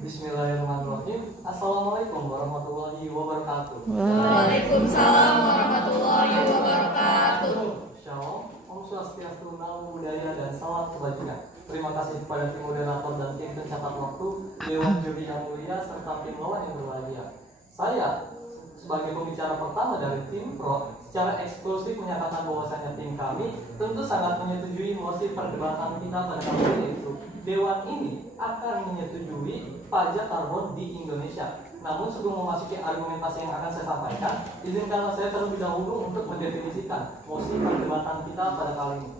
Bismillahirrahmanirrahim. Assalamualaikum warahmatullahi wabarakatuh. Waalaikumsalam warahmatullahi wabarakatuh. Shalom, Om Swastiastu, Namo Buddhaya, dan salam kebajikan. Terima kasih kepada tim moderator dan tim pencatat waktu, Dewan Juri yang mulia, serta tim lawan yang berbahagia. Saya sebagai pembicara pertama dari tim Pro secara eksklusif menyatakan bahwasanya tim kami tentu sangat menyetujui mosi perdebatan kita pada kali ini, yaitu Dewan ini akan menyetujui pajak karbon di Indonesia. Namun sebelum memasuki argumentasi yang akan saya sampaikan, izinkanlah saya terlebih dahulu untuk mendefinisikan mosi perdebatan kita pada kali ini.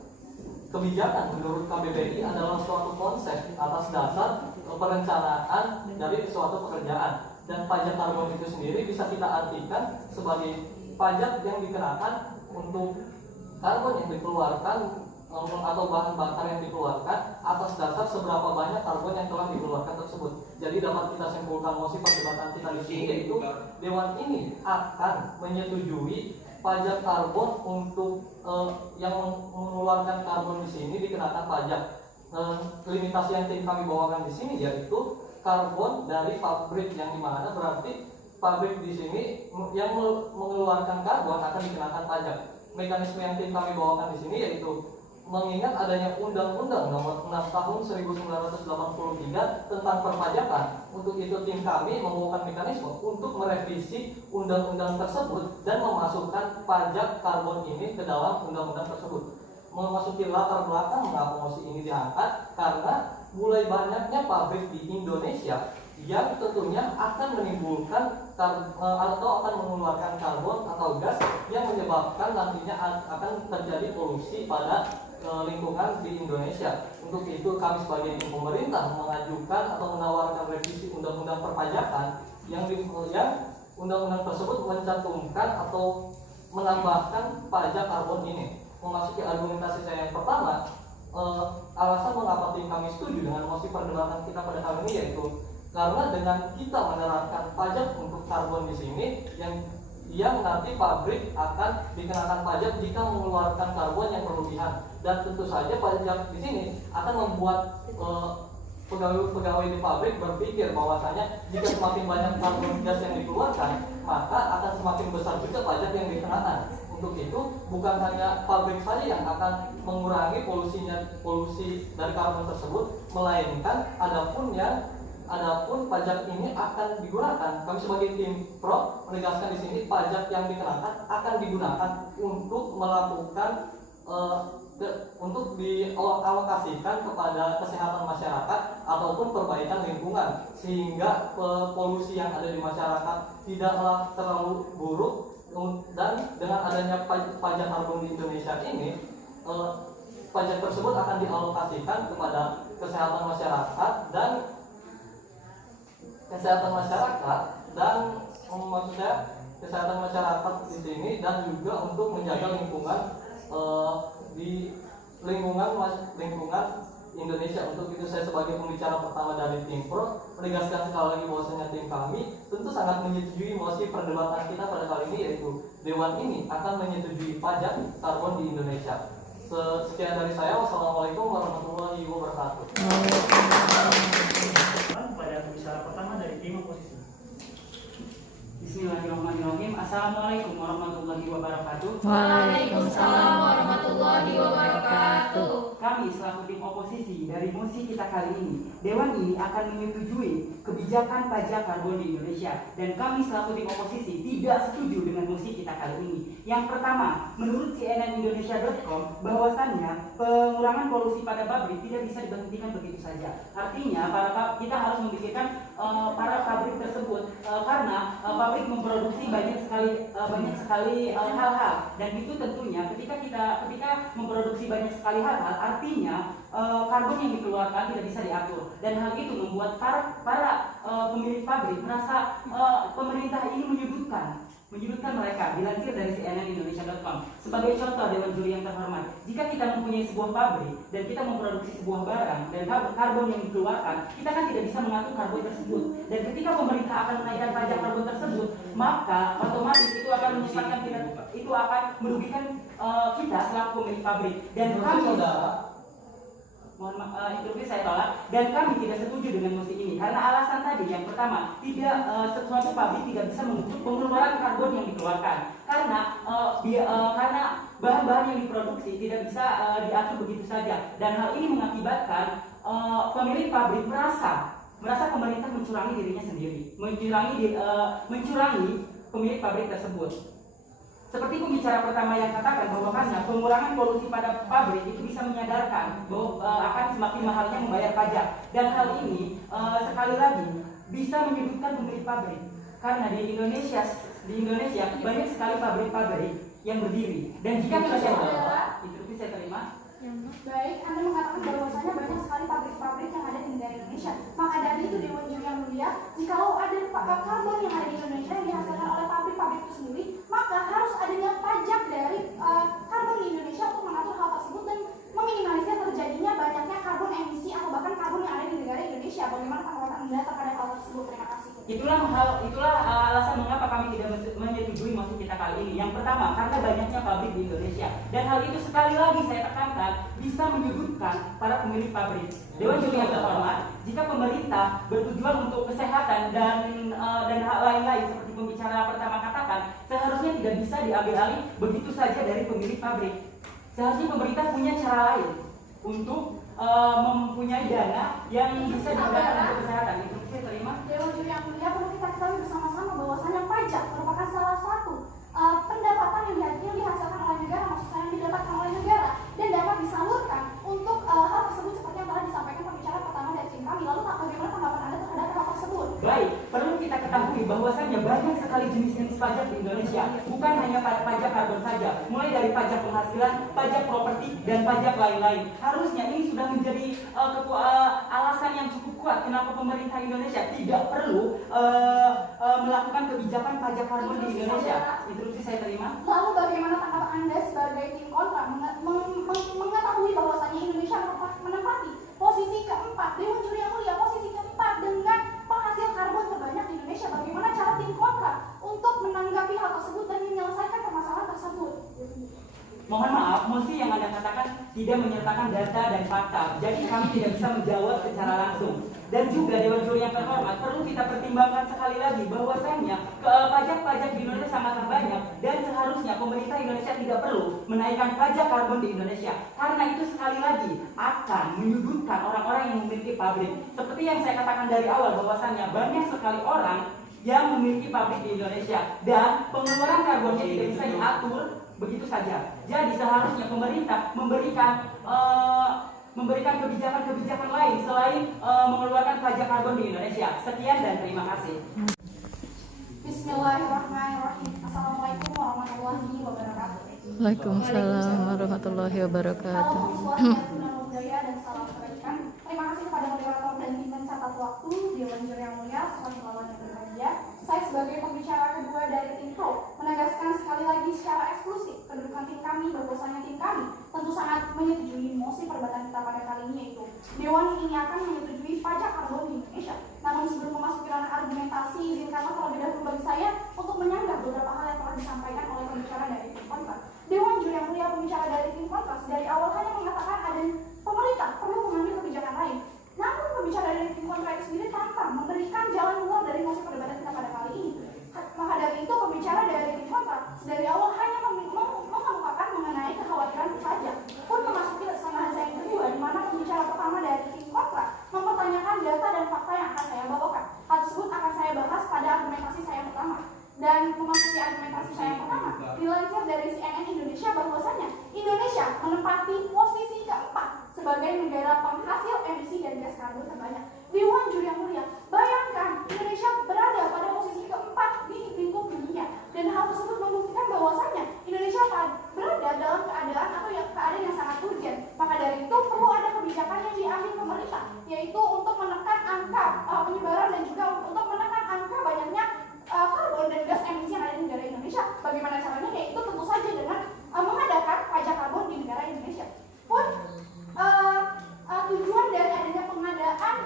Kebijakan menurut KBBI adalah suatu konsep atas dasar perencanaan dari suatu pekerjaan, dan pajak karbon itu sendiri bisa kita artikan sebagai pajak yang dikenakan untuk karbon yang dikeluarkan atau bahan bakar yang dikeluarkan atas dasar seberapa banyak karbon yang telah dikeluarkan tersebut. Jadi dapat kita simpulkan mosi perdebatan kita di sini, yaitu Dewan ini akan menyetujui pajak karbon untuk yang mengeluarkan karbon di sini dikenakan pajak. Limitasi yang kami bawakan di sini yaitu karbon dari pabrik, yang dimana berarti pabrik di sini yang mengeluarkan karbon akan dikenakan pajak. Mekanisme yang kami bawakan di sini yaitu mengingat adanya Undang-Undang Nomor 6 Tahun 1983 tentang perpajakan. Untuk itu tim kami membawakan mekanisme untuk merevisi undang-undang tersebut dan memasukkan pajak karbon ini ke dalam undang-undang tersebut. Memasuki latar belakang mengapa mosi ini diangkat, karena mulai banyaknya pabrik di Indonesia yang tentunya akan menimbulkan atau akan mengeluarkan karbon atau gas yang menyebabkan nantinya akan terjadi polusi pada lingkungan di Indonesia. Untuk itu kami sebagai tim pemerintah mengajukan atau menawarkan revisi undang-undang perpajakan yang undang-undang tersebut mencantumkan atau menambahkan pajak karbon ini. Memasuki argumentasi saya yang pertama, alasan mengapa tim kami setuju dengan mosi perdebatan kita pada kali ini yaitu karena dengan kita menerapkan pajak untuk karbon di sini yang nanti pabrik akan dikenakan pajak jika mengeluarkan karbon yang berlebihan, dan tentu saja pajak di sini akan membuat pegawai di pabrik berpikir bahwasanya jika semakin banyak karbon gas yang dikeluarkan, maka akan semakin besar juga pajak yang dikenakan. Untuk itu bukan hanya pabrik saja yang akan mengurangi polusi dari karbon tersebut, melainkan adapun pajak ini akan digunakan. Kami sebagai tim Pro menegaskan di sini pajak yang dikenakan akan digunakan untuk melakukan untuk dialokasikan kepada kesehatan masyarakat ataupun perbaikan lingkungan, sehingga polusi yang ada di masyarakat tidaklah terlalu buruk. Dan dengan adanya pajak karbon di Indonesia ini, pajak tersebut akan dialokasikan kepada kesehatan masyarakat dan maksudnya kesehatan masyarakat di sini, dan juga untuk menjaga lingkungan di lingkungan Indonesia. Untuk itu saya sebagai pembicara pertama dari tim Pro menegaskan sekali lagi bahwasanya tim kami tentu sangat menyetujui mosi perdebatan kita pada kali ini, yaitu Dewan ini akan menyetujui pajak karbon di Indonesia. Sekian dari saya. Wassalamualaikum warahmatullahi wabarakatuh. Pada pembicara pertama dari tim oposisi. Bismillahirrahmanirrahim. Assalamualaikum warahmatullahi wabarakatuh. Waalaikumsalam warahmatullahi wabarakatuh. Kami selaku tim oposisi dari mosi kita kali ini, Dewan ini akan menyetujui kebijakan pajak karbon di Indonesia, dan kami selaku tim oposisi tidak setuju dengan mosi kita kali ini. Yang pertama, menurut cnnindonesia.com bahwasannya pengurangan polusi pada pabrik tidak bisa diberhentikan begitu saja. Artinya kita harus memikirkan para pabrik tersebut, karena pabrik memproduksi banyak sekali hal-hal, dan itu tentunya ketika memproduksi banyak sekali hal-hal, artinya karbon yang dikeluarkan tidak bisa diatur, dan hal itu membuat para pemilik pabrik merasa pemerintah ini menyudutkan mereka. Dilansir dari cnnindonesia.com, sebagai contoh Dewan Juri yang terhormat, jika kita mempunyai sebuah pabrik dan kita memproduksi sebuah barang dan karbon yang dikeluarkan, kita kan tidak bisa mengatur karbon tersebut, dan ketika pemerintah akan menaikkan pajak karbon tersebut, maka otomatis itu akan menyesatkan kita, itu akan merugikan kita selaku pemilik pabrik. Dan kami interupsi saya tolak, dan kami tidak setuju dengan mosi ini karena alasan tadi yang pertama, tidak suatu pabrik tidak bisa mengukur pengeluaran karbon yang dikeluarkan karena karena bahan-bahan yang diproduksi tidak bisa diatur begitu saja, dan hal ini mengakibatkan pemilik pabrik merasa pemerintah mencurangi dirinya sendiri, mencurangi pemilik pabrik tersebut. Seperti pembicara pertama yang katakan bahwasannya pengurangan polusi pada pabrik itu bisa menyadarkan bahwa akan semakin mahalnya membayar pajak, dan hal ini sekali lagi bisa menyudutkan pemilik pabrik karena di Indonesia banyak sekali pabrik-pabrik yang berdiri, dan jika interupsi saya terima. Baik, Anda mengatakan bahwasanya banyak sekali pabrik-pabrik yang ada di negara Indonesia. Maka dari itu Dewan Juri yang mulia, jikalau ada karbon yang ada di Indonesia yang dihasilkan oleh pabrik-pabrik itu sendiri, maka harus adanya pajak dari karbon di Indonesia untuk mengatur hal tersebut dan meminimalisir terjadinya banyaknya karbon emisi atau bahkan karbon yang ada di negara Indonesia. Bagaimana tanggapan Anda terhadap hal tersebut? Terima kasih. Itulah alasan mengapa kami tidak menyetujui mosi kita kali ini. Yang pertama, karena banyaknya pabrik di Indonesia, dan hal itu sekali lagi saya tekankan bisa menyudutkan para pemilik pabrik. Dewan Juri yang terhormat, jika pemerintah bertujuan untuk kesehatan dan hal lain-lain seperti pembicara pertama katakan, seharusnya tidak bisa diambil alih begitu saja dari pemilik pabrik. Seharusnya pemerintah punya cara lain untuk mempunyai dana yang bisa digunakan untuk kesehatan. Itu saya terima. Dewan Juri yang mulia, perlu kita ketahui bersama-sama bahwasanya pajak merupakan salah satu pendapatan yang dihasilkan oleh negara, maksud saya yang didapatkan oleh negara, dan dapat disalurkan untuk hal tersebut seperti yang telah disampaikan pembicara pertama dari tim kami. Lalu bagaimana tanggapan Anda terhadap hal tersebut? Baik, perlu kita ketahui bahwasannya banyak sekali jenis-jenis pajak di Indonesia, bukan hanya pajak karbon saja, mulai dari pajak penghasilan, pajak properti, dan pajak lain-lain. Harusnya ini sudah menjadi alasan yang cukup kuat kenapa pemerintah Indonesia tidak perlu melakukan kebijakan pajak karbon di Indonesia. Interupsi saya terima. Lalu bagaimana tanggapan Anda sebagai tim kontra mengetahui bahwasanya Indonesia menempati posisi keempat, Dewan Juri yang mulia, posisi keempat dengan penghasil karbon terbanyak di Indonesia. Bagaimana cara tim kontra untuk menanggapi hal tersebut dan menyelesaikan permasalahan tersebut? Mohon maaf, mosi yang Anda katakan tidak menyertakan data dan fakta, jadi kami tidak bisa menjawab secara langsung. Dan juga Dewan Juri yang terhormat, perlu kita pertimbangkan sekali lagi bahwasannya pajak-pajak di Indonesia sangat banyak, dan seharusnya pemerintah Indonesia tidak perlu menaikkan pajak karbon di Indonesia, karena itu sekali lagi akan menyudutkan orang-orang yang memiliki pabrik. Seperti yang saya katakan dari awal bahwasannya banyak sekali orang yang memiliki pabrik di Indonesia, dan pengeluaran karbonnya tidak bisa diatur begitu saja. Jadi seharusnya pemerintah memberikan kebijakan-kebijakan lain selain mengeluarkan pajak karbon di Indonesia. Sekian dan terima kasih. Bismillahirrahmanirrahim. Assalamualaikum warahmatullahi wabarakatuh. Waalaikumsalam warahmatullahi wabarakatuh. Dan salam kebaikan. Terima kasih kepada moderator dan tim pencatat waktu Dewan Juri yang mulia serta lawan yang berbahagia. Saya sebagai pembicara kedua dari tim Pro menegaskan sekali lagi secara eksklusif kedudukan tim kami bahwasanya tim kami tentu sangat menyetujui mosi perdebatan kita pada kali ini, yaitu Dewan ini akan menyetujui pajak karbon di Indonesia. Namun sebelum memasuki ranah argumentasi, izinkanlah terlebih dahulu bagi saya untuk menyanggah beberapa hal yang telah disampaikan oleh pembicara dari tim kontra. Dewan Juri yang mulia, pembicara dari tim kontra dari awal hanya mengatakan ada pemerintah perlu mengambil kebijakan lain. Namun pembicara dari tim kontra itu sendiri tanpa memberikan jalan keluar dari mosi perdebatan kita pada kali ini. Maka dari itu pembicara dari tim kontra dari awal hanya mengemukakan mengenai kekhawatiran pajak. Pun memasuki kesamaan saya yang kedua, di mana pembicara pertama dari tim kontra mempertanyakan data dan fakta yang akan saya bawakan. Hal tersebut akan saya bahas pada argumentasi saya yang pertama. Dan memasuki argumentasi saya yang pertama, dilansir dari CNN Indonesia bahwasanya Indonesia menempati posisi keempat sebagai negara penghasil emisi dan gas karbon terbanyak. Dewan Juri yang mulia, bayangkan Indonesia berada pada posisi keempat di lingkup dunia, dan hal tersebut membuktikan bahwasanya Indonesia berada dalam keadaan yang sangat urgent. Maka dari itu perlu ada kebijakan yang diambil pemerintah, yaitu untuk menekan angka penyebaran dan juga untuk menekan angka banyaknya karbon dan gas emisi yang ada di negara Indonesia. Bagaimana caranya? Yaitu tentu saja dengan mengadakan pajak karbon di negara Indonesia. Pun tujuan dari adanya pengadaan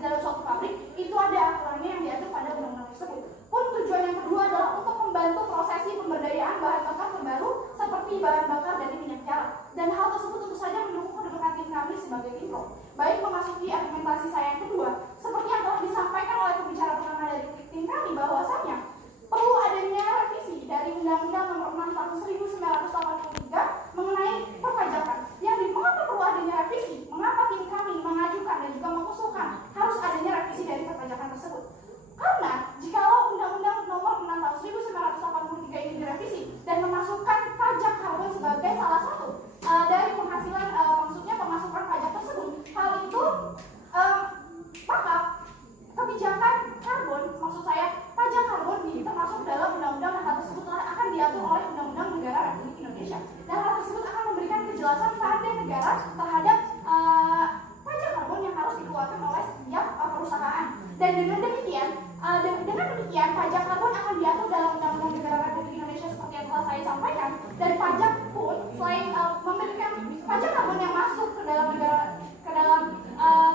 di dalam suatu pabrik, itu ada aturannya yang diatur pada undang-undang tersebut. Pun tujuan yang kedua adalah untuk membantu prosesi pemberdayaan bahan bakar terbaru seperti bahan bakar dari minyak jalan. Dan hal tersebut tentu saja mendukung kedudukan tim kami sebagai tim pro. Baik memasuki argumentasi saya yang kedua, seperti yang telah disampaikan oleh pembicara pertama dari tim kami bahwasanya perlu adanya revisi dari Undang-Undang Nomor 6 Tahun 1983 mengenai perpajakan. Mengapa perlu adanya revisi? Mengapa tim kami mengajukan dan juga mengusulkan harus adanya revisi dari perpajakan tersebut? Karena jikalau Undang-Undang Nomor 6 Tahun 1983 ini direvisi dan memasukkan pajak karbon sebagai salah satu dari penghasilan, maksudnya pemasukan pajak tersebut, hal itu maka kebijakan karbon, maksud saya pajak karbon ini termasuk dalam undang-undang, dan hal tersebut akan diatur oleh Undang-Undang Negara Republik Indonesia, dan hal tersebut akan memberikan kejelasan pada negara terhadap pajak karbon yang harus dikeluarkan oleh setiap perusahaan. Dan dengan demikian pajak karbon akan diatur dalam Undang-Undang Negara Republik Indonesia seperti yang telah saya sampaikan. Dan pajak pun selain memberikan pajak karbon yang masuk ke dalam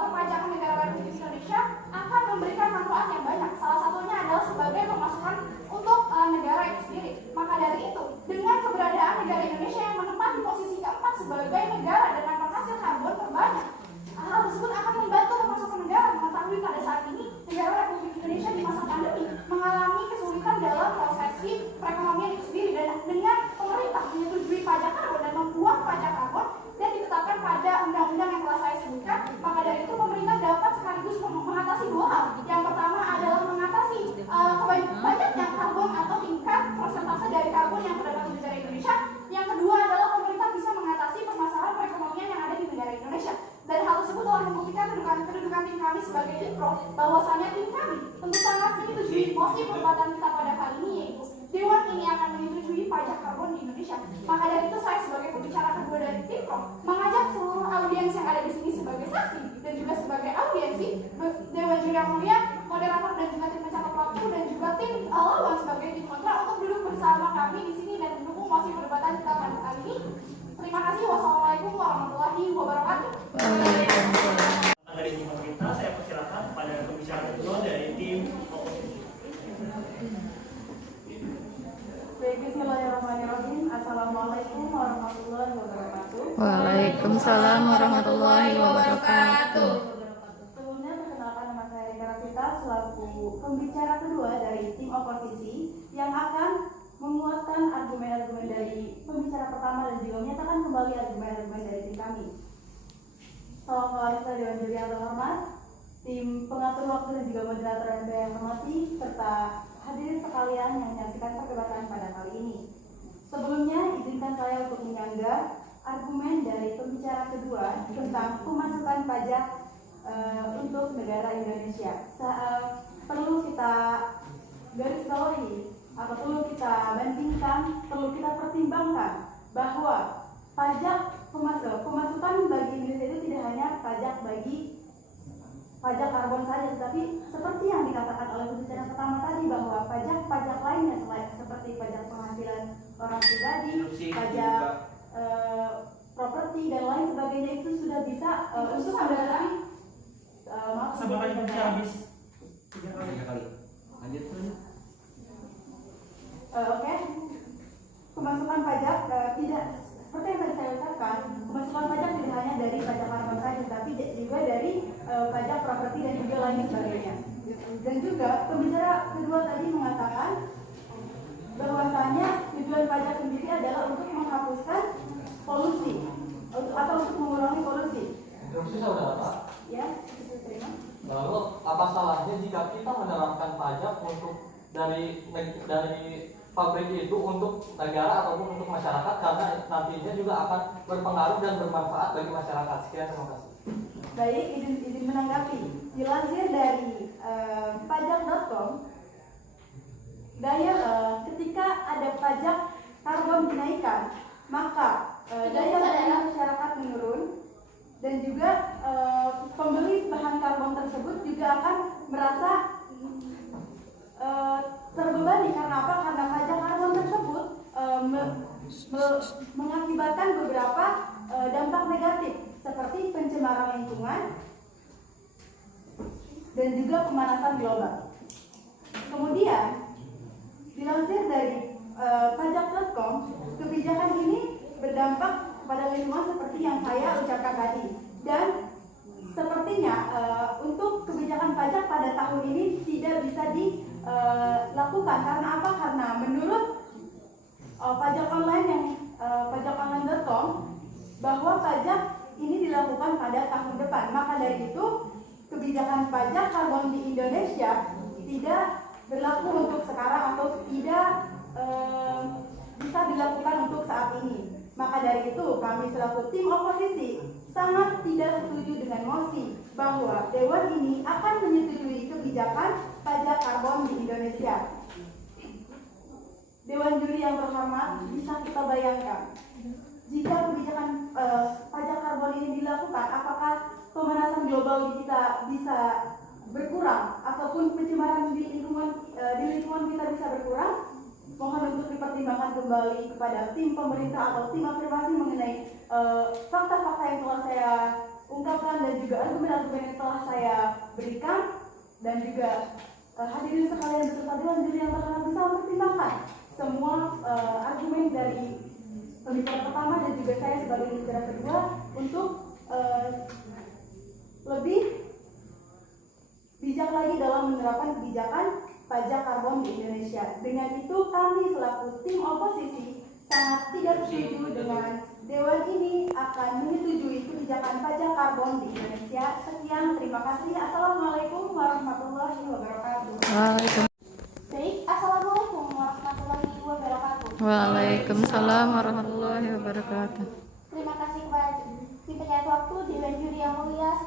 perpajakan negara Republik Indonesia akan memberikan manfaat yang banyak. Salah satunya adalah sebagai pemasukan untuk negara itu sendiri. Maka dari itu, dengan keberadaan negara Indonesia yang menempati posisi keempat sebagai negara dengan penghasil karbon terbanyak, hal tersebut akan membantu pemasukan negara. Mengetahui pada saat ini negara Republik Indonesia di masa pandemi mengalami kesulitan dalam prosesi perekonomian itu sendiri, dan dengan pemerintah menyetujui pajak karbon dan membuat pajak karbon dan ditetapkan pada undang-undang yang telah saya sebutkan, maka dari itu pemerintah dapat sekaligus mengatasi dua hal. Yang pertama adalah mengatasi banyaknya karbon atau tingkat persentase dari karbon yang terdapat di negara Indonesia. Yang kedua adalah pemerintah bisa mengatasi permasalahan perekonomian yang ada di negara Indonesia. Dan hal tersebut telah membuktikan kedudukan tim kami sebagai tim pro, bahwasanya tim kami tentu sangat menyetujui mosi perbuatan kita pada kali ini, yaitu Dewan ini akan menyetujui pajak karbon di Indonesia. Maka dari itu saya sebagai pembicara kedua dari tim pro mengajak seluruh audiens yang ada di sini sebagai saksi dan juga sebagai audiensi, Dewan Juri yang Mulia, moderator dan juga tim pencatat waktu, dan juga tim lawan sebagai tim kontra untuk duduk bersama kami di sini dan mendukung mosi perbuatan kita pada kali ini. Terima kasih. Wassalamualaikum warahmatullahi wabarakatuh. Waalaikumsalam. Dari tim pemerintah, saya persilakan kepada pembicara kedua dari tim oposisi. Baik, bismillahirrahmanirrahim. Assalamualaikum warahmatullahi wabarakatuh. Waalaikumsalam warahmatullahi wabarakatuh. Sebelumnya perkenalkan, nama saya Rika Rafita selaku pembicara kedua dari tim oposisi yang akan menguatkan argumen-argumen dari pembicara pertama dan juga menyatakan kembali argumen-argumen dari tim kami. Salam keluarga Dewan Juri yang terhormat, tim pengatur waktu dan juga moderator yang saya hormati, serta hadirin sekalian yang menyaksikan perdebatan pada kali ini. Sebelumnya, izinkan saya untuk menyanggah argumen dari pembicara kedua tentang pemasukan pajak untuk negara Indonesia. Perlu kita garis bawahi atau perlu kita bandingkan, perlu kita pertimbangkan bahwa pemasukan bagi Indonesia itu tidak hanya pajak pajak karbon saja, tetapi seperti yang dikatakan oleh pembicara pertama tadi bahwa pajak lainnya selain seperti pajak penghasilan orang pribadi, pajak properti dan lain sebagainya itu sudah bisa untuk mendapatkan Sampai habis 3 kali. Lanjut. Oke. Pemasukan pajak tidak seperti yang tadi saya ucapkan, pemasukan pajak tidak hanya dari pajak karbon saja, tapi juga dari pajak properti dan juga lain sebagainya. Dan juga pembicara kedua tadi mengatakan bahwasanya tujuan pajak sendiri adalah untuk menghapuskan polusi atau untuk mengurangi polusi. Interupsi saudara Pak. Ya, itu terima. Lalu apa salahnya jika kita menerapkan pajak untuk dari pabrik itu untuk negara ataupun untuk masyarakat, karena nantinya juga akan berpengaruh dan bermanfaat bagi masyarakat. Sekian, terima kasih. Baik, izin menanggapi. Dilansir dari pajak.com, ketika ada pajak karbon dinaikkan, maka daya beli masyarakat menurun, dan juga pembeli bahan karbon tersebut juga akan merasa terbebani. Karena apa? Karena pajak karbon tersebut mengakibatkan beberapa dampak negatif seperti pencemaran lingkungan, dan juga pemanasan global. Kemudian, dilansir dari pajak.com, kebijakan ini berdampak kepada lingkungan seperti yang saya ucapkan tadi. Dan sepertinya untuk kebijakan pajak pada tahun ini tidak bisa dilakukan. Karena apa? Karena menurut pajak online yang pajakonline.com, bahwa pajak ini dilakukan pada tahun depan. Maka dari itu kebijakan pajak karbon di Indonesia tidak berlaku untuk sekarang atau tidak bisa dilakukan untuk saat ini. Maka dari itu kami selaku tim oposisi sangat tidak setuju dengan mosi bahwa Dewan ini akan menyetujui kebijakan pajak karbon di Indonesia. Dewan juri yang terhormat, bisa kita bayangkan jika kebijakan pajak karbon ini dilakukan, apakah pemanasan global kita bisa berkurang ataupun pencemaran di lingkungan kita bisa berkurang? Mohon untuk dipertimbangkan kembali kepada tim pemerintah atau tim afirmasi mengenai fakta-fakta yang telah saya ungkapkan dan juga argumen-argumen yang telah saya berikan, dan juga hadirin sekalian beserta dewan juri yang terhormat bisa mempertimbangkan semua argumen dari pembicara pertama dan juga saya sebagai pembicara kedua untuk lebih bijak lagi dalam menerapkan kebijakan pajak karbon di Indonesia. Dengan itu kami selaku tim oposisi sangat tidak setuju dengan Dewan ini akan menyetujui kebijakan pajak karbon di Indonesia. Sekian, terima kasih. Assalamualaikum warahmatullahi wabarakatuh. Baik, assalamualaikum warahmatullahi wabarakatuh. Waalaikumsalam warahmatullahi wabarakatuh. Terima kasih kepada tim penyair waktu, Dewan Juri yang mulia,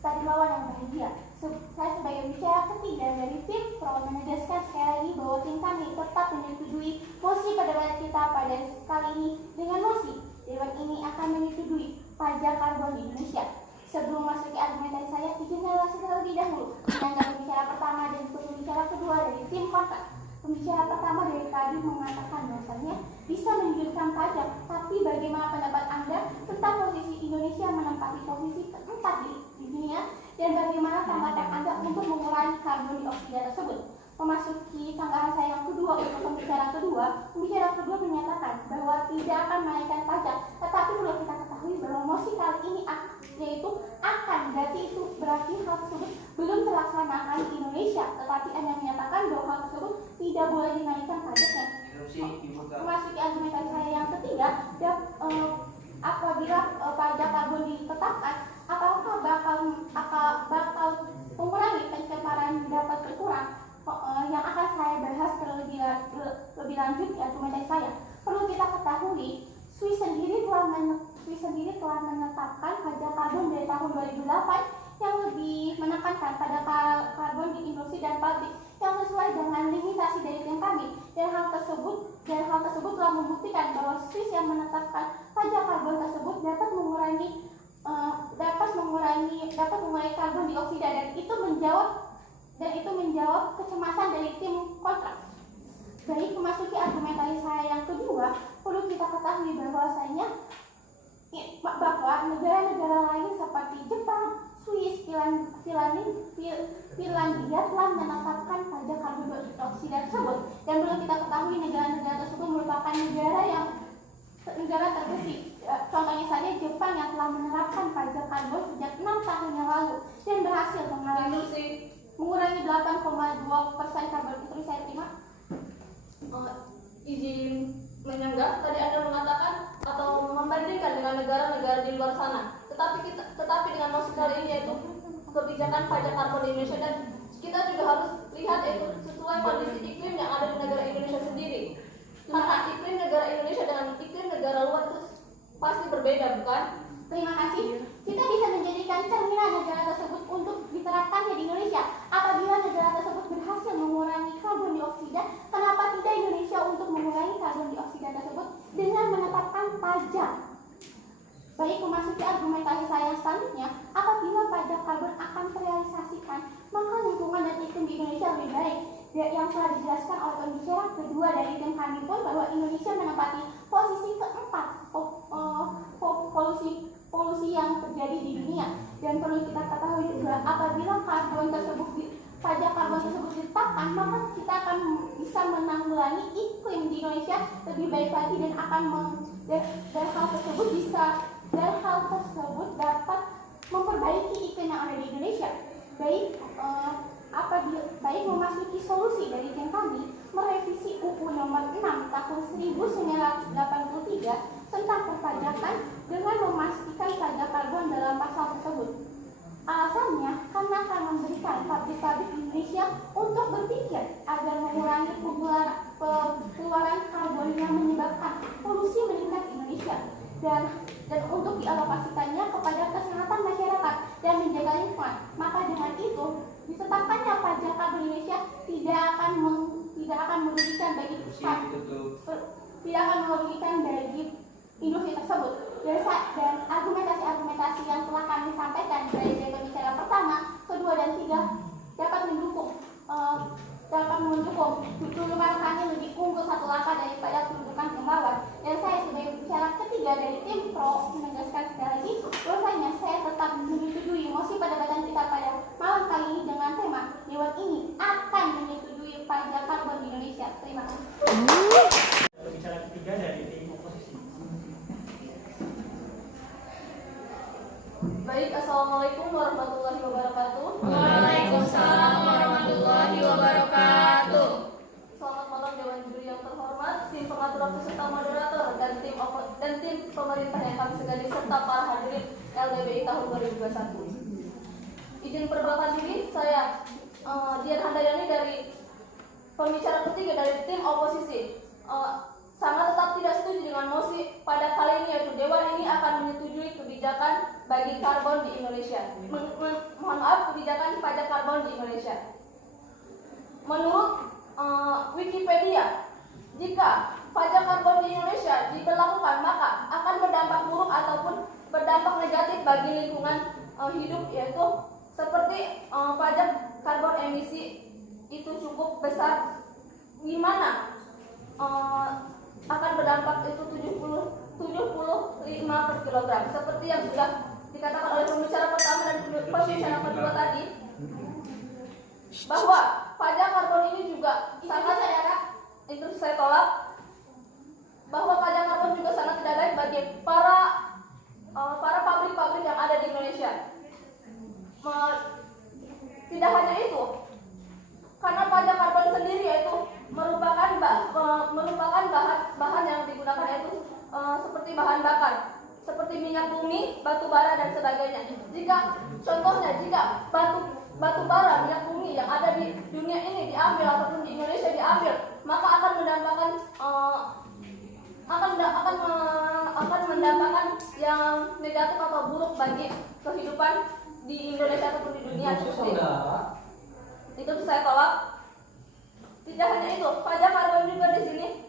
Stadi Lawan yang bahagia. Saya sebagai bicara ketiga dari tim perlu menegaskan sekali lagi bahwa tim kami tetap menyetujui mosi pada kita pada kali ini. Dengan mosi, Dewan ini akan menyetujui pajak karbon di Indonesia. Sebelum masuk ke argumentasi saya, izinkanlah terlebih dahulu menanggapi pembicara pertama dan pembicara kedua dari tim kontak. Pembicara pertama dari tadi mengatakan bahwasanya bisa menunjukkan pajak, tapi bagaimana pendapat Anda tentang posisi Indonesia menempati posisi keempat di dunia, dan bagaimana tanggapan Anda untuk mengurangi karbon dioksida tersebut? Memasuki tanggapan saya yang kedua untuk pembicara kedua menyatakan bahwa tidak akan menaikkan pajak, tetapi perlu kita ketahui bahwa mosi kali ini yaitu akan, berarti hal tersebut belum terlaksana di Indonesia, tetapi Anda menyatakan bahwa hal tersebut tidak boleh dinaikkan pajaknya. Memasuki argumentasi saya yang ketiga, apabila pajak karbon ditetapkan, apakah bakal mengurangi pencemaran dapat berkurang? Yang akan saya bahas lebih lanjut di argumentasi saya. Perlu kita ketahui, Swiss sendiri telah menetapkan pajak karbon dari tahun 2008 yang lebih menekankan pada karbon di industri dan pabrik yang sesuai dengan limitasi dari tim kami, dan hal tersebut telah membuktikan bahwa Swiss yang menetapkan pajak karbon tersebut dapat mengurangi karbon dioksida, dan itu menjawab kecemasan dari tim kontrak. Baik, memasuki argumentasi saya yang kedua, perlu kita ketahui bahwasanya negara-negara lain seperti Jepang, Swiss, Finlandia telah menetapkan pajak karbon dioksida tersebut, dan perlu kita ketahui negara-negara tersebut merupakan negara terbersih. Contohnya saja Jepang yang telah menerapkan pajak karbon sejak 6 tahun yang lalu dan berhasil mengurangi 8,2% karbon. Itu saya terima. Izin menyanggah, tadi Anda mengatakan atau membandingkan dengan negara-negara di luar sana. Tetapi dengan maksud kali ini yaitu kebijakan pajak karbon di Indonesia, dan kita juga harus lihat yaitu sesuai kondisi iklim yang ada di negara Indonesia sendiri. Karena iklim negara Indonesia dengan iklim negara luar itu pasti berbeda, bukan? Terima kasih. Kita bisa menjadikan cerminan negara tersebut untuk diterapkannya di Indonesia. Apabila negara tersebut berhasil mengurangi karbon dioksida, kenapa tidak Indonesia untuk mengurangi karbon dioksida tersebut dengan menetapkan pajak? Baik, memasuki argumentasi saya selanjutnya, apabila pajak karbon akan terrealisasikan, maka lingkungan dan iklim di Indonesia lebih baik. Yang telah dijelaskan oleh pembicara kedua dari tim kami pun bahwa Indonesia menempati posisi keempat polusi yang terjadi di dunia, dan perlu kita ketahui juga apabila karbon tersebut maka kita akan bisa menanggulangi iklim di Indonesia lebih baik lagi dan dan hal tersebut dapat memperbaiki iklim yang ada di Indonesia. Baik memasuki solusi dari tim kami merevisi UU nomor 6 tahun 1983 tentang perpajakan dengan memastikan pajak karbon dalam pasal tersebut. Alasannya karena akan memberikan pabrik-pabrik Indonesia untuk berpikir agar mengurangi pengeluaran karbon yang menyebabkan polusi meningkat di Indonesia dan untuk dialokasikannya kepada kesehatan masyarakat dan menjaga lingkungan. Maka dengan itu ditetapkannya pajak karbon Indonesia tidak akan merugikan bagi industri tersebut. Dan argumentasi yang telah kami sampaikan dari pembicaraan pertama, kedua dan tiga dapat mendukung kedudukan kami lebih unggul satu langkah daripada kedudukan kemauan. Dan saya sebagai pembicara ketiga dari tim pro menegaskan sekali lagi bahwasanya saya tetap menyetujui mosi pada badan kita pada malam kali ini dengan tema Dewan ini akan menyetujui pajak karbon di Indonesia. Terima kasih. Pembicara ketiga dari tim oposisi. Baik, assalamualaikum warahmatullahi wabarakatuh. Waalaikumsalam warahmatullahi wabarakatuh. Selamat malam Dewan Juri yang terhormat, tim pengaturan peserta moderator dan tim pemerintah yang kami segani serta para hadirin LDBI tahun 2021. Izin perkenalkan diri, saya Dian Handayani dari pembicara ketiga dari tim oposisi. Sangat tetap tidak setuju dengan mosi pada kali ini, yaitu Dewan ini akan menyetujui kebijakan bagi karbon di Indonesia. Mohon maaf, kebijakan pajak karbon di Indonesia. Menurut Wikipedia, jika pajak karbon di Indonesia diberlakukan maka akan berdampak buruk ataupun berdampak negatif bagi lingkungan hidup, yaitu seperti pajak karbon emisi itu cukup besar, di mana akan berdampak itu 75 per kilogram, seperti yang sudah dikatakan oleh pembicara pertama dan pembicara kedua tadi, bahwa pajak karbon ini juga sangat itu saya tolak, bahwa pajak karbon juga sangat tidak baik bagi para pabrik-pabrik yang ada di Indonesia. Tidak hanya itu, karena pajak karbon sendiri yaitu merupakan bahan yang digunakan yaitu seperti bahan bakar, seperti minyak bumi, batu bara dan sebagainya. Contohnya jika batu bara, minyak bumi yang ada di dunia ini diambil ataupun di Indonesia diambil, maka akan mendapatkan yang negatif atau buruk bagi kehidupan di Indonesia ataupun di dunia. Itu saya tolak. Tidak hanya itu, pajak karbon juga di sini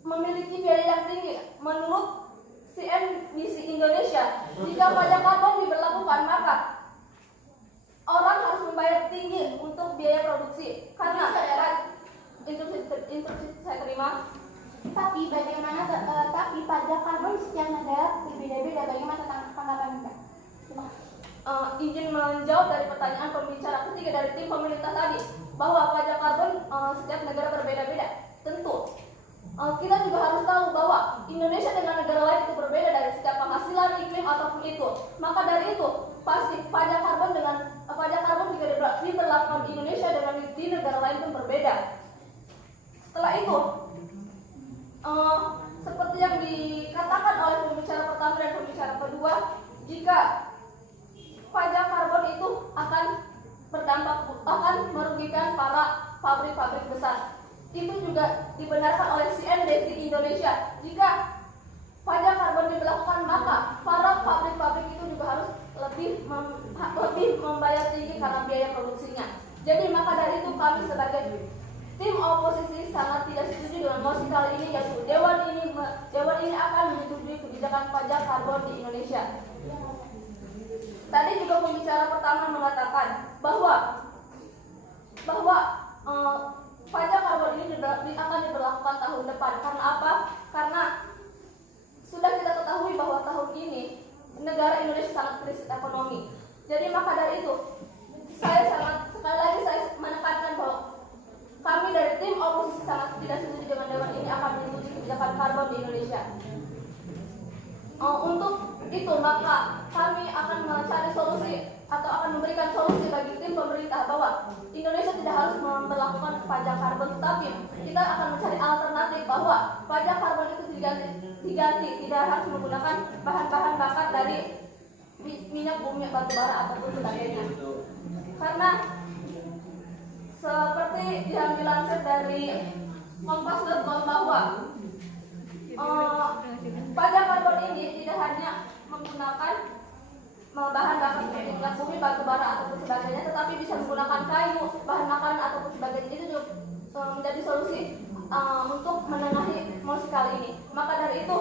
memiliki biaya yang tinggi. Menurut CNBC Indonesia, jika pajak karbon diberlakukan maka orang harus membayar tinggi untuk biaya produksi. Karena instruksi saya terima. Tapi pajak karbon setiap negara berbeda-beda. Bagaimana tanggapan Anda? Terima kasih. Izin menjawab dari pertanyaan pembicara ketiga dari tim pemerintah tadi, bahwa pajak karbon setiap negara berbeda-beda. Tentu kita juga harus tahu bahwa Indonesia dengan negara lain itu berbeda dari setiap penghasilan, iklim ataupun itu. Maka dari itu pasti pajak karbon juga diberlakukan di Indonesia dengan di negara lain pun berbeda. Setelah itu seperti yang dikatakan oleh pembicara pertama dan pembicara kedua, jika pajak karbon itu akan merugikan para pabrik-pabrik besar. Itu juga dibenarkan oleh CNBC Indonesia. Jika pajak karbon diberlakukan maka para pabrik-pabrik itu juga harus lebih membayar tinggi karena biaya produksinya. Jadi maka dari itu kami sebagai tim oposisi sangat tidak setuju dengan mosi kali ini, yaitu Dewan ini akan menyetujui kebijakan pajak karbon di Indonesia. Tadi juga pembicara pertama mengatakan bahwa pajak karbon ini akan diberlakukan tahun depan. Karena apa? Karena sudah kita ketahui bahwa tahun ini negara Indonesia sangat krisis ekonomi. Jadi maka dari itu saya menekankan bahwa Indonesia tidak harus memperlakukan pajak karbon, tetapi kita akan mencari alternatif bahwa pajak karbon itu diganti tidak harus menggunakan bahan-bahan bakar dari minyak bumi, batu bara ataupun sebagainya. Karena seperti yang dilansir dari kompas.com bahwa pajak karbon ini tidak hanya menggunakan bahan bakar seperti minyak bumi, batu bara ataupun sebagainya, tetapi bisa menggunakan kayu, bahan makanan ataupun sebagainya. Itu juga menjadi solusi untuk menengahi mosi kali ini. Maka dari itu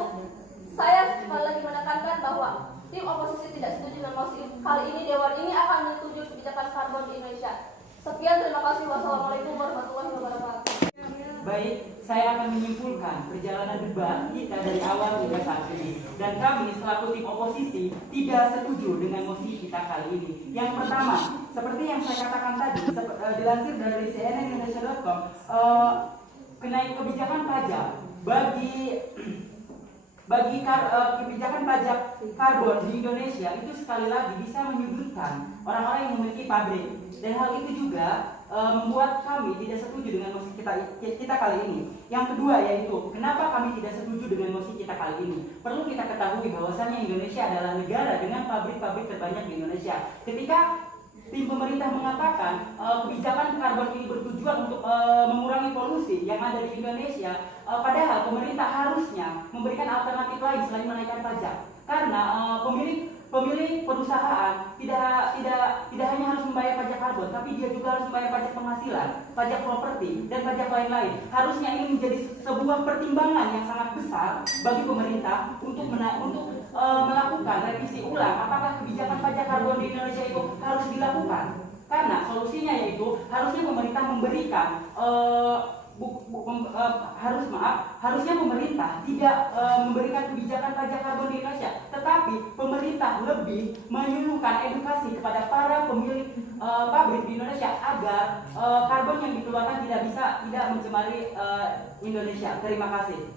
saya sekali lagi menekankan bahwa tim oposisi tidak setuju dengan mosi kali ini. Dewan ini akan menyetujui kebijakan karbon di Indonesia. Sekian, terima kasih. Wassalamualaikum warahmatullahi wabarakatuh. Baik, saya akan menyimpulkan perjalanan debat kita dari awal hingga saat ini. Dan kami selaku tim oposisi tidak setuju dengan mosi kita kali ini. Yang pertama, seperti yang saya katakan tadi, dilansir dari cnnindonesia.com, kebijakan pajak bagi kebijakan pajak karbon di Indonesia itu sekali lagi bisa menyudutkan orang-orang yang memiliki pabrik, dan hal itu juga membuat kami tidak setuju dengan mosi kita kali ini. Yang kedua yaitu kenapa kami tidak setuju dengan mosi kita kali ini. Perlu kita ketahui bahwasannya Indonesia adalah negara dengan pabrik-pabrik terbanyak di Indonesia. Ketika tim pemerintah mengatakan kebijakan karbon ini bertujuan untuk mengurangi polusi yang ada di Indonesia, padahal pemerintah harusnya memberikan alternatif lain selain menaikkan pajak. Karena pemilik perusahaan tidak hanya harus membayar pajak karbon, tapi dia juga harus membayar pajak penghasilan, pajak properti, dan pajak lain-lain. Harusnya ini menjadi sebuah pertimbangan yang sangat besar bagi pemerintah untuk melakukan revisi ulang apakah kebijakan pajak karbon di Indonesia itu harus dilakukan. Karena solusinya yaitu harusnya pemerintah memberikan harusnya pemerintah tidak memberikan kebijakan pajak karbon di Indonesia, tetapi pemerintah lebih menyuruhkan edukasi kepada para pemilik pabrik di Indonesia agar karbon yang dikeluarkan tidak mencemari Indonesia. Terima kasih.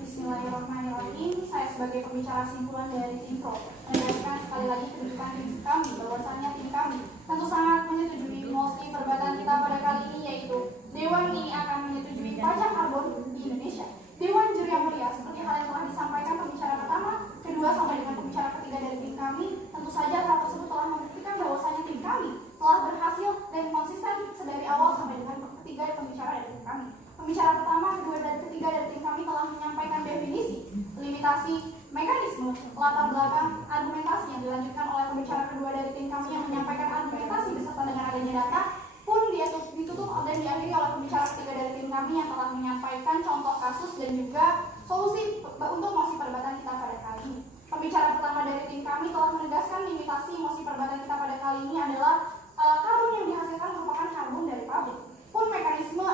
Bismillahirrahmanirrahim. Saya sebagai pembicara simpulan dari tim Pro menegaskan sekali lagi kedudukan kami bahwasannya tim kami tentu sangat menyetujui mosi perdebatan kita pada kali ini, yaitu Dewan ini akan menyetujui pajak karbon di Indonesia. Dewan juri yang mulia, seperti hal yang telah disampaikan pembicara pertama, kedua sampai dengan pembicara ketiga dari tim kami, tentu saja hal tersebut telah membuktikan bahwasannya tim kami telah berhasil dan konsisten sedari awal sampai dengan ketiga pembicara dari tim kami. Pembicara pertama, kedua, dan ketiga dari tim kami telah menyampaikan definisi, limitasi, mekanisme, latar belakang, argumentasi yang dilanjutkan oleh pembicara kedua dari tim kami yang menyampaikan argumentasi beserta dengan adanya data pun ditutup dan diakhiri oleh pembicara ketiga dari tim kami yang telah menyampaikan contoh kasus dan juga solusi untuk mosi perdebatan kita pada kali ini. Pembicara pertama dari tim kami telah menegaskan limitasi mosi perdebatan kita pada kali ini adalah karbon yang dihasilkan merupakan karbon dari pabrik. Pun mekanisme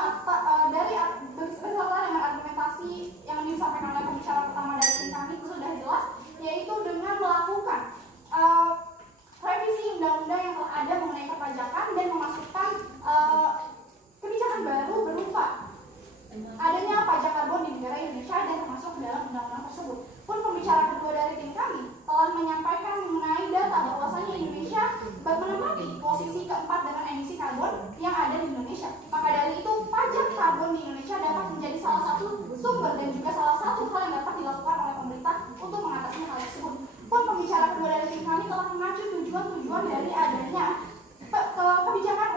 dari beserta dengan argumentasi yang disampaikan oleh pembicara pertama dari tim kami itu sudah jelas, yaitu dengan melakukan revisi undang-undang yang telah ada mengenai perpajakan dan memasukkan kebijakan baru berupa adanya pajak karbon di negara Indonesia dan termasuk ke dalam undang-undang tersebut. Pun pembicara kedua dari tim kami telah menyampaikan mengenai data bahwasannya Indonesia menempati posisi keempat dengan emisi karbon yang ada di Indonesia. Maka dari itu pajak karbon di Indonesia dapat menjadi salah satu sumber dan juga salah satu hal yang dapat dilakukan oleh pemerintah untuk mengatasi hal tersebut. Pun pembicara kedua dari tim kami telah mengacu tujuan-tujuan dari adanya kebijakan